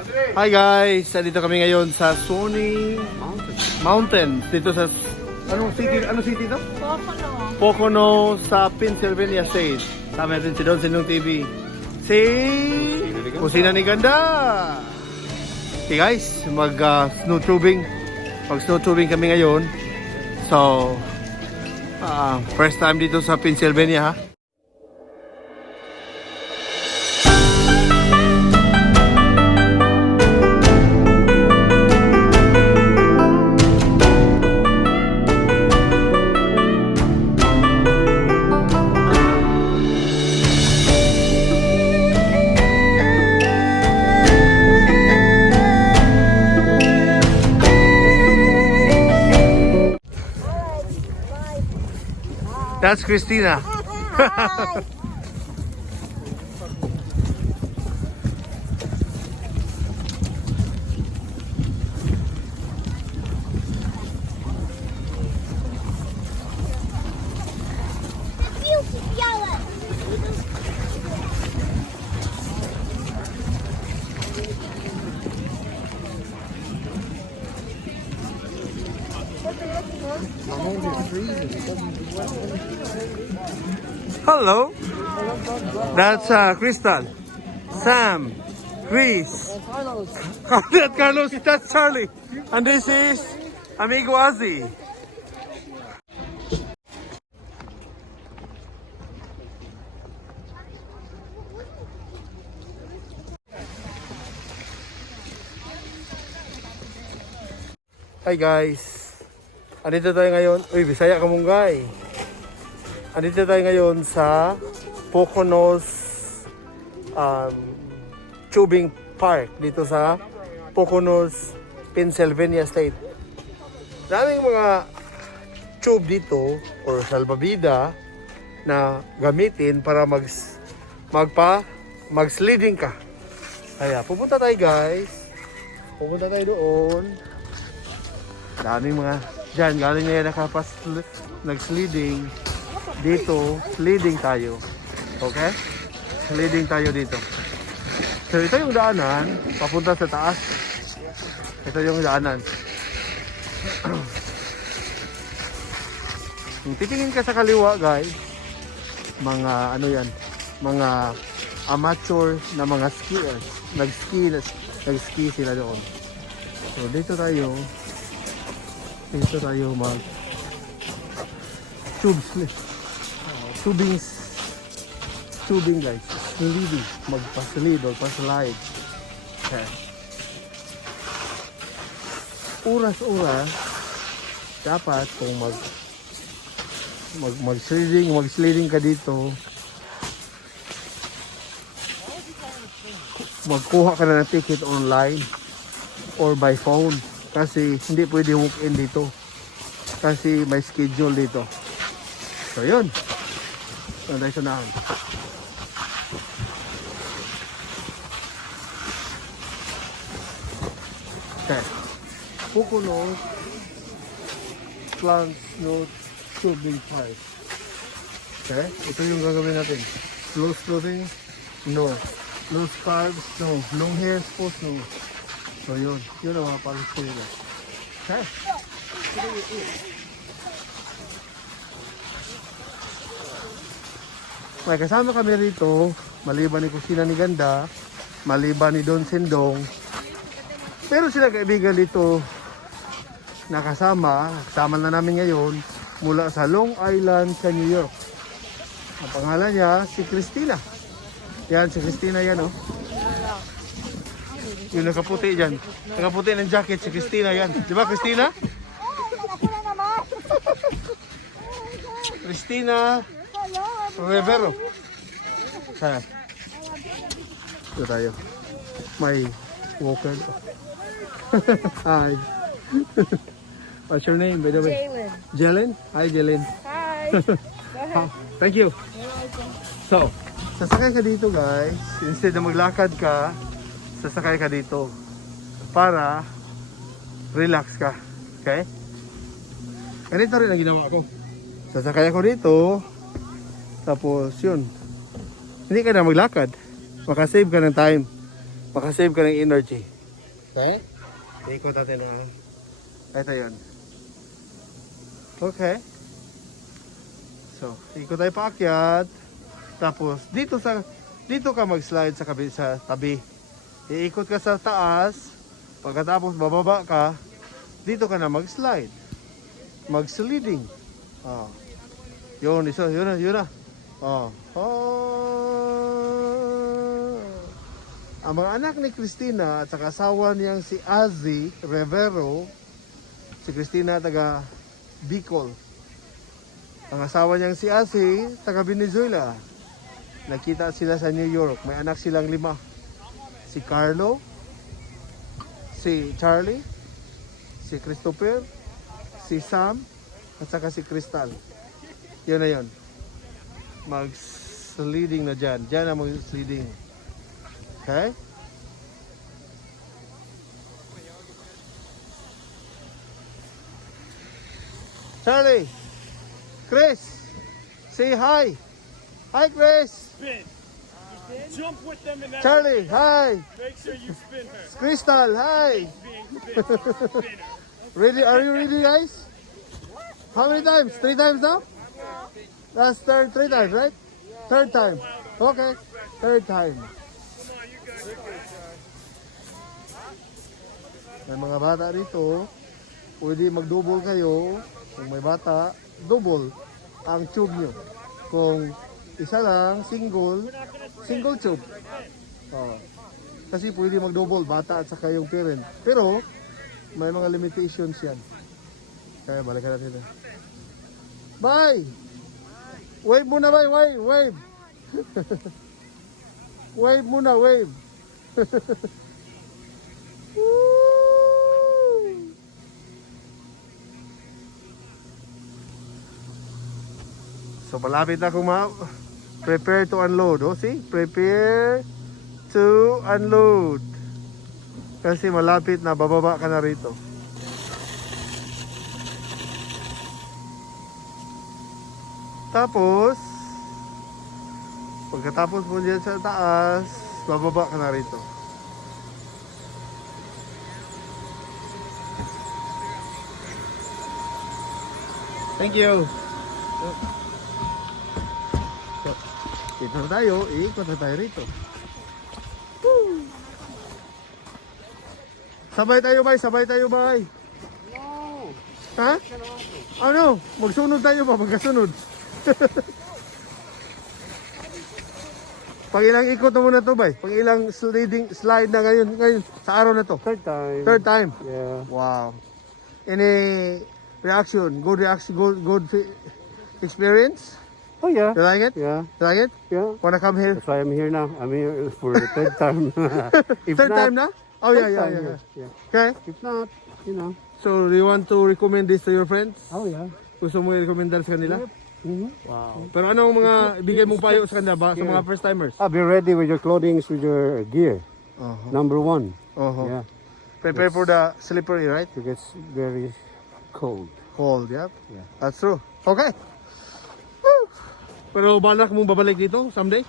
Hi guys, dito kami ngayon sa Shawnee Mountain. Dito sa anong city? Ano city to? Pocono. Pocono sa Pennsylvania State. Sama natin si Don Sendong TV. Si Kusina ni Ganda. Okay guys, mag snowtubing. Mag snowtubing kami ngayon. So first time dito sa Pennsylvania ha. That's Christina. Hi. Hello. That's Crystal, Sam, Chris, Carlos. That's Charlie, and this is Amigo Azzy. Hi guys. Andito tayo ngayon. Uy, Bisaya, Kamunggay. Andito tayo ngayon sa Pocono's Tubing Park. Dito sa Pocono's Pennsylvania State. Daming mga tube dito or salbabida na gamitin para mag-sledding ka. Kaya pupunta tayo guys. Pupunta tayo doon. Daming mga dyan, galing ngayon nag-sledding. Dito, sledding tayo. Okay? Sledding tayo dito. So, ito yung daanan, papunta sa taas. Ito yung daanan. Kung titingin ka sa kaliwa, guys, mga ano yan, mga amateur na mga skiers. Nag-ski sila doon. So, dito tayo mag tubing guys, sledding, magpa-slide or pa-slide. Okay. Oras dapat kung mag-sledding ka dito, magkuha ka na ng ticket online or by phone. Kasi hindi pwede walk-in dito. Kasi may schedule dito. So yun. So dahil sa nahan. Okay. Pocono Plant Snowtubing Park. Okay. Ito yung gagawin natin. Low clothing? No. Low scarves? No. Long hair? Sports? No. So yun ang mga pag-school nila. Okay. May kasama kami rito, maliban ni Kusina ni Ganda, maliban ni Don Sendong. Pero sila kaibigan dito nakasama na namin ngayon mula sa Long Island sa New York. Ang pangalan niya si Christina. Yan, si Christina yan oh. Yung nakaputi dyan. Nakaputi ng jacket si Christina yan. Di ba Christina? Christina Rivero. Ha. Ito tayo. May walker. Hi. What's your name by the way? Jalen. Jalen? Hi Jalen. Hi. Go ahead. Thank you. You're welcome. So, sasakay ka dito guys. Instead na maglakad ka, sasakay ka dito para relax ka. Okay? Ganito rin ang ginawa ko. Sasakay ako dito, tapos yun, hindi ka na maglakad, makasave ka ng time. Makasave ka ng energy. Okay? Ikot natin na. Ito yun. Okay. So, ikot tayo paakyat. Tapos, dito ka mag-slide sa tabi. Iikot ka sa taas. Pagkatapos, bababa ka. Dito ka na mag-slide. Mag-sliding. Oh. Yun na. Oh. Ang mga anak ni Cristina at saka asawa niyang si Azzy Rivero, si Cristina taga Bicol. Ang asawa niyang si Azzy taga Venezuela. Nakita sila sa New York. May anak silang 5. Si Carlo, si Charlie, si Christopher, si Sam, at saka si Crystal. Yun na yun. Mag-sledding na dyan. Dyan na mag-sledding. Okay? Charlie! Chris! Say hi! Hi, Chris! Spin. Jump with them in that. Charlie, hi! Make sure you spin her. Crystal, hi! Being spinner. Ready? Are you ready, guys? How many times? 3 times now? That's 3 times, right? 3rd time. Okay. 3rd time. May mga bata rito. Pwede mag-double kayo. Kung may bata, double ang tube nyo. Kung isa lang, single tube. Oh. Kasi pwede mag-double, bata at saka yung parent. Pero, may mga limitations yan. Kaya balikan natin. Bye! Wave muna, bye! Wave! Wave muna, wave! So malapit na akong prepare to unload. Oh, see? Prepare to unload. Kasi malapit na, bababa ka na rito. Tapos, pagkatapos mo dyan sa taas, bababa ka na rito. Thank you. Dito na tayo, iikot na tayo rito. Woo! Sabay tayo, bay. No. Ha? Ano? Magsunod tayo ba? Magkasunod. Pag ilang ikot na muna to, bay? Pag ilang slide na ngayon sa araw na to? 3rd time. 3rd time? Yeah. Wow. Any reaction? Good reaction? Good experience? Oh yeah. You like it? Yeah. You like it? Yeah. Wanna come here? That's why I'm here now. I'm here for the 3rd time. If 3rd not, time na? Oh yeah, 3rd yeah, time, yeah. yeah. Okay. If not, you know. So, do you want to recommend this to your friends? Oh yeah. Gusto mo i-recommendar sa kanila? Mm-hmm. Wow. Pero anong mga ibigay mong payo sa kanila ba? Sa mga first timers? Be ready with your clothing, with your gear. Number 1. Yeah. Prepare for the slippery, right? It gets very cold. Cold, yep. Yeah. That's true. Okay. Woo! Pero balak mong babalik dito someday?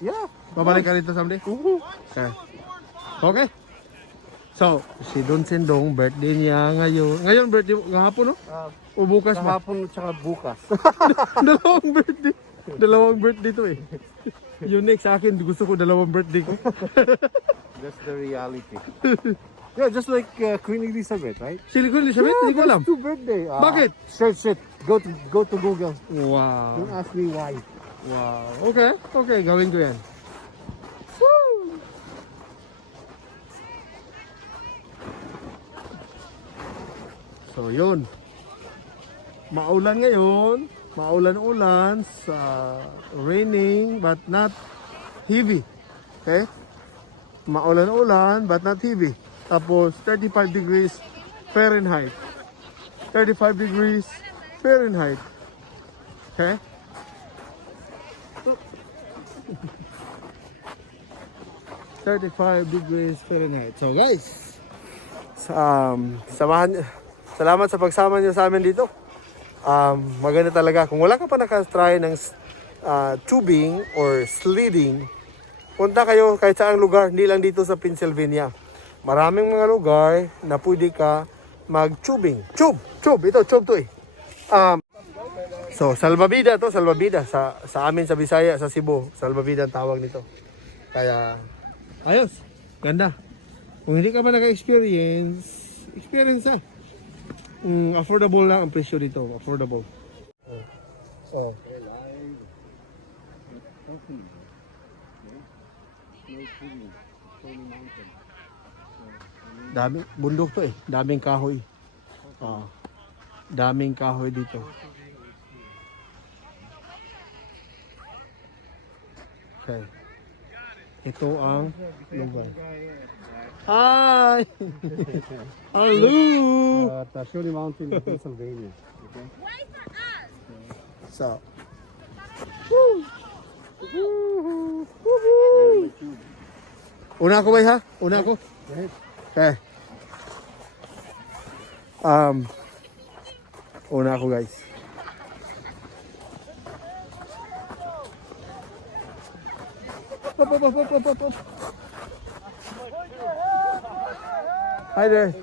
Yeah. Babalik ka dito someday? Mm-hmm. Okay. Okay. So, si Don Sendong, birthday niya ngayon. Ngayon birthday, ngahapon no? O bukas ba? Kahapon at saka bukas. Dalawang birthday. Dalawang birthday to eh. Unique sa akin, gusto ko dalawang birthday ko. That's the reality. Yeah, just like Queen Elizabeth, right? Silicon Elizabeth, hindi ko alam. 2 birthday. Bakit? Search it. Go to Google. Wow. Don't ask me why. Wow. Okay, okay, gawin ko yan. Woo! So, yun. Maulan ngayon. Maulan-ulan sa raining but not heavy. Okay? Maulan-ulan but not heavy. Tapos 35 degrees Fahrenheit. 35 degrees Fahrenheit. Okay? $35 degrees Fahrenheit. So guys, salamat sa pagsama niyo sa amin dito. Maganda talaga. Kung wala ka pa nakatry ng tubing or sledding, punta kayo kahit saang lugar, hindi lang dito sa Pennsylvania. Maraming mga lugar na pwede ka mag-tubing. Ito, tube to eh. So, salvavida to, salvavida. Sa amin sa Bisaya, sa Cebu, salvavida ang tawag nito. Kaya, ayos, ganda. Kung hindi ka ba naka-experience, experience ha. Affordable lang ang presyo dito, affordable. Oh. Daming bundok to eh, daming kahoy. Daming kahoy dito. Okay. Ito ang lugar. Hi! Hello! The Shawnee Mountain in Pennsylvania. Okay. So. Una ako ba ha? Una ako? Okay. Una ako guys. Up. Hi there.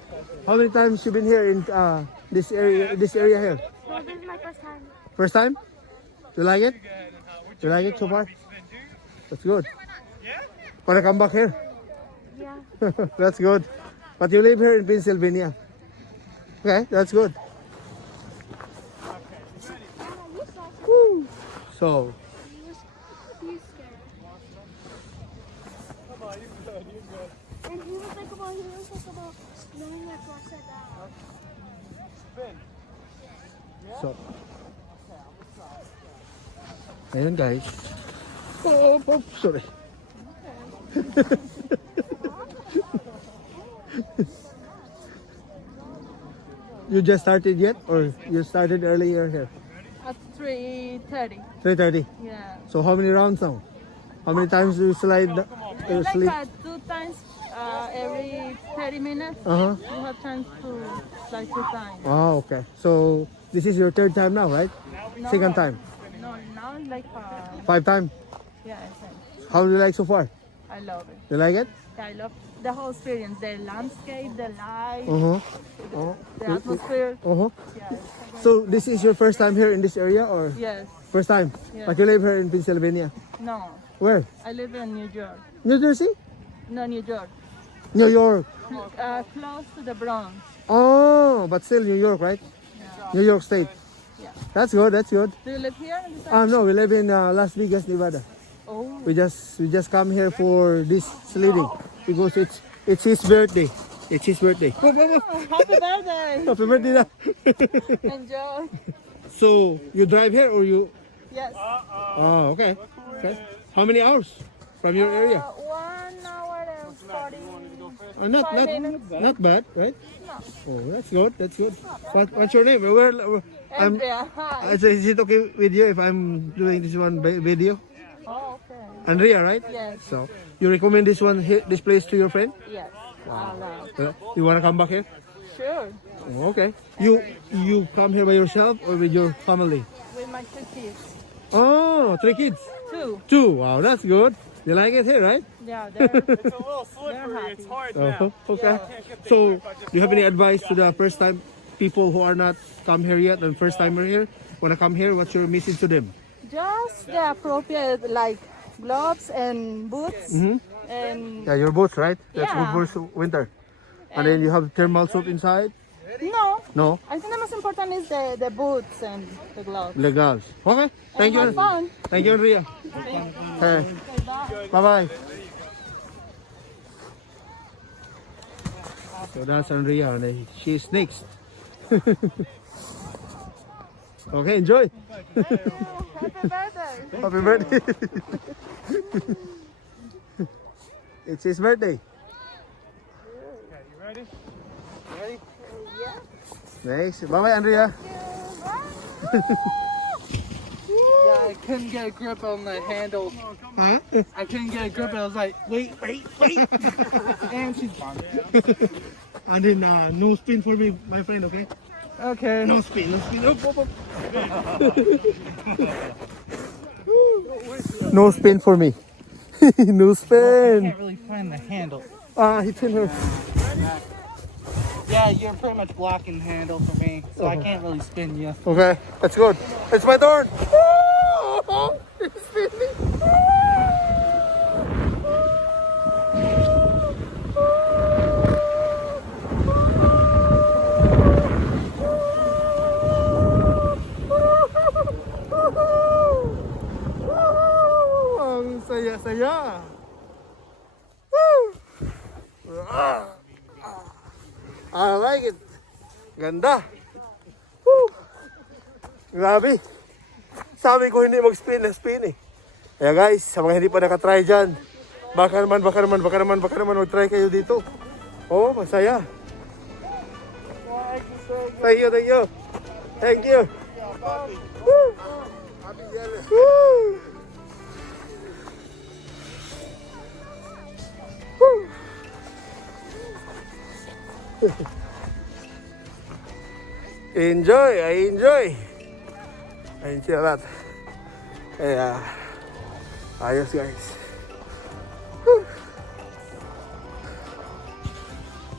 How many times you been here in this area here? No, this is my first time. First time? You like it? You like it so far? That's good. Wanna come back here? Yeah. That's good. But you live here in Pennsylvania. Okay, that's good. Woo. So, He's scared. And he was like about knowing that cross it out. so. Ayun guys. Sorry. You just started yet, or you started earlier here? At 3:30. 3:30. Yeah. So how many rounds now? How many times do you slide? Sleep? Like 2 times every 30 minutes. Uh-huh. You have chance to slide 2 times. Oh, okay. So this is your third time now, right? No, Second time. No, now like 5 times. yeah, I think. How do you like so far? I love it. You like it? I love the whole experience, the landscape, the light, Uh-huh. the atmosphere. Uh-huh. Yeah. So this is your first time here in this area, or Yes. first time? Yeah. But you live here in Pennsylvania. No, Where? I live in New York. New Jersey? No, New York. New York. Close to the Bronx. Oh, but still New York, right? Yeah. New York State. Yeah. That's good. That's good. Do you live here? In the No, we live in Las Vegas, Nevada. Oh. We just come here for this sledding because it's his birthday. It's his birthday. Oh, happy birthday! Happy birthday na. Enjoy. So you drive here or you? Yes. Oh, okay. Okay. How many hours from your area? 1 hour and 40. Not 5 minutes. not bad, right? No. Oh, that's good. That's good. What's your name? Where I'm. Andrea, hi. Is it okay with you if I'm doing this one video? Oh, okay. Andrea, right? Yes. So you recommend this one here, this place to your friend? Yes. I love. You wanna come back here? Sure. Oh, okay. You come here by yourself or with your family? With my 2 kids. Oh, 3 kids. 2. 2. Wow, that's good. You like it here, right? Yeah, they're, It's a little slippery. happy. It's hard Oh, now. okay. So, do you have any advice to the first time people who are not come here yet and first timer here? Wanna come here? What's your message to them? just the appropriate like gloves and boots Mhm. and Yeah, your boots, right? That's Yeah. good for winter. And then you have thermal suit inside? no. No? I think the most important is the boots and the gloves. Legals. Okay. Thank and you. have fun. Thank you, Ria. Okay. Bye-bye. So that's Andrea, and she's next. Okay, enjoy. Happy birthday. Happy birthday. It's his birthday. Okay, you ready? Ready? Nice. Bye-bye, Andrea. Yeah, I couldn't get a grip on the handle. Huh? I couldn't get a grip. I was like, wait. And she's gone. And then no spin for me, my friend, okay? Okay. No spin, no spin. Up, up, up. No spin for me. No I spin. can't really find the handle. Hit her. Yeah, you're pretty much blocking the handle for me, so I can't really spin you. Okay, that's good. It's my turn. It's spinning. Ang saya-saya. I like it. Ganda. Woo. Grabe. Sabi ko hindi mag-spin na spin eh. Kaya guys, sa mga hindi pa nakatry dyan, baka naman mag-try kayo dito. Oh, masaya. Thank you. Thank you. Woo. Woo. Enjoy, I enjoy a lot. Kaya, ayos guys. Whew.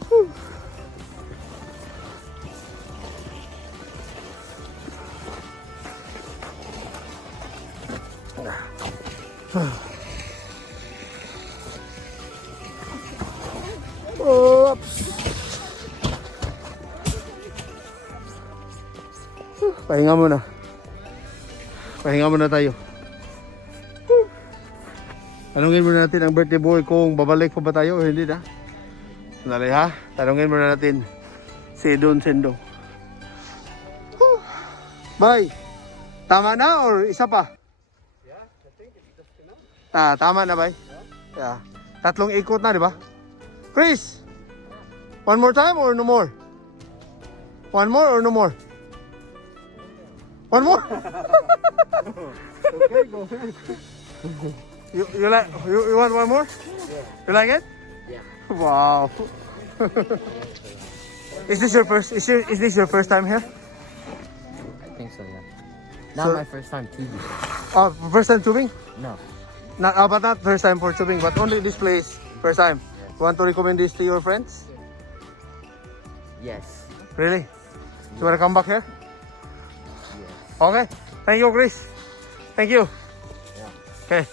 Whew. Oops. Pahinga muna. Pahinga muna tayo. Tanungin muna natin ang birthday boy kung babalik pa ba tayo o hindi na. Sandali ha. Tanungin muna natin si Sendong. Bye. Tama na or isa pa? Yeah, I think it's just enough. Tama na, bye. Yeah. Tatlong ikot na, di ba? Chris! One more time or no more? One more or no more? One more? Okay, go ahead. You want one more? Yeah. You like it? Yeah. Wow. Is this your first time here? I think so, yeah. Not my first time tubing. Oh, first time tubing? No. But not first time for tubing, but only this place first time. Want to recommend this to your friends? Yes. Really? You want to come back here? Yes. Okay. Thank you, Chris. Thank you. Yeah. Okay.